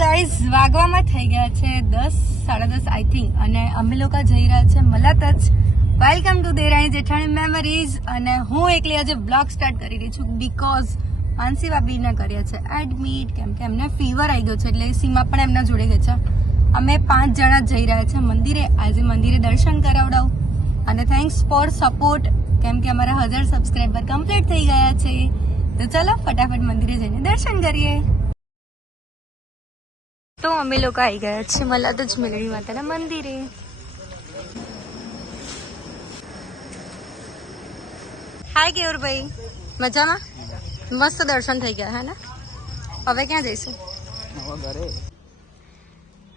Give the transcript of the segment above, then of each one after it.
Guys વાગવામાં થઈ ગયા છે 10 સાડા 10 આઈ થિંક, અને અમે લોકો જઈ રહ્યા છે મલાતજ. વેલકમ ટુ દેરાણી જેઠાણી મેમરીઝ. અને હું એકલી આજે બ્લોગ સ્ટાર્ટ કરી રહી છું બીકોઝ માનસી ભાભીને કર્યા છે એડમિટ, કેમ કે એમને ફીવર આવી ગયો છે, એટલે સીમા પણ એમના જોડે ગઈ છે. અમે 5 જણા જઈ રહ્યા છે મંદિરે. આજે મંદિરે દર્શન કરાવડાવું, અને થેન્ક્સ ફોર સપોર્ટ, કેમ કે અમારા 1000 સબસ્ક્રાઈબર કમ્પ્લીટ થઈ ગયા છે. તો ચલો ફટાફટ મંદિરે જઈને દર્શન કરીએ. તો અમે લોકો આવી ગયા છે મલાતજ મેલડી માતાના મંદિરે. હાય કેવુરભાઈ, મજામાં? મસ્ત દર્શન થઈ ગયા હે ને? હવે ક્યાં જઈશું?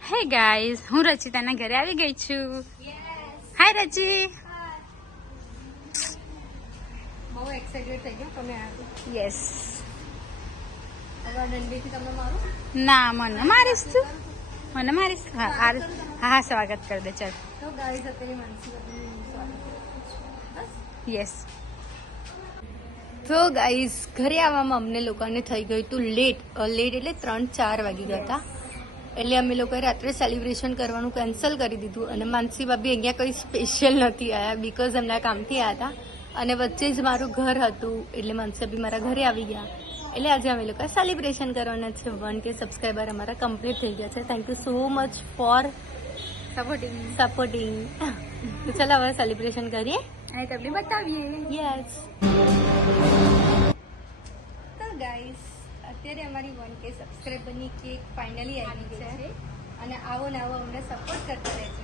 હે ગાઈઝ, હું રચિતાના ઘરે આવી ગઈ છું. હાય રચી. બહુ એક્સાઇટેડ થઈ ગયો તમે આવ્યો. યસ. ના મને મારીશ તું, મને મારીશ. હા હા સ્વાગત કરી દે. ચાલ તો ગાઈઝ અત્યારે માનસી યસ. તો ગાઈઝ ઘરે આવવામાં અમને લોકોને થઈ ગયું હતું લેટ એટલે 3-4 વાગી ગયા હતા. એટલે અમે લોકોએ રાત્રે સેલિબ્રેશન કરવાનું કેન્સલ કરી દીધું, અને માનસી ભાભી અહીંયા કંઈ સ્પેશિયલ નથી આવ્યા બીકોઝ એમના કામથી આવ્યા હતા, અને વચ્ચે જ મારું ઘર હતું, એટલે માનસી ભાભી મારા ઘરે આવી ગયા. એટલે આજે અમે લોકો સેલિબ્રેશન કરવાના છે. 1K સબસ્ક્રાઈબર અમારા કમ્પ્લીટ થઈ ગયા છે. Thank you so much for supporting. તો ચાલો હવે સેલિબ્રેશન કરીએ અને તમને બતાવીએ. યસ. તો ગાઈસ અત્યારે અમારી 1K સબસ્ક્રાઈબરની કેક ફાઇનલી આવી છે, અને આવો ને આવો અમને સપોર્ટ કરતા રહેજો.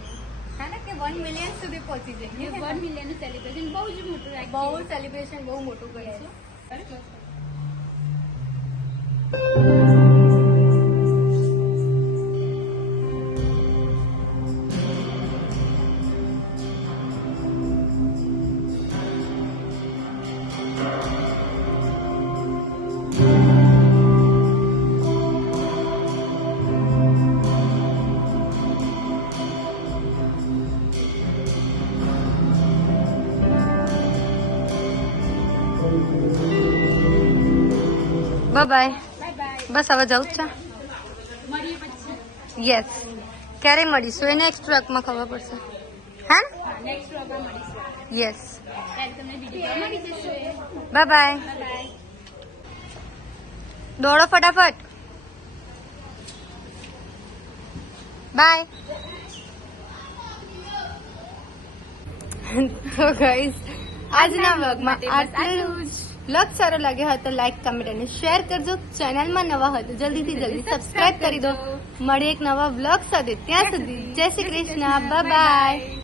હા ને, કે 1 મિલિયન સુધી પહોંચી જઈએ. 1 મિલિયનનું સેલિબ્રેશન બહુ જ મોટું રાખીએ. બહુ સેલિબ્રેશન બહુ મોટું કરીશું. બાય. બસ હવે જવું જ છે. યસ. ક્યારે મળીશું એ નેક્સ્ટ વ્લોગમાં ખબર પડશે. હા યસ. બાય. દોડો ફટાફટ. બાય. તો ગાઈસ આજના વ્લોગમાં આટલું જ. વ્લોગ સારો લાગ્યો હોય તો લાઈક, કમેન્ટ અને શેર કરજો. ચેનલમાં નવા હોય તો જલ્દી સબસ્ક્રાઇબ કરી દો. મળીએ એક નવા વ્લોગ સાથે. ત્યાં સુધી જય શ્રી કૃષ્ણ. બાય.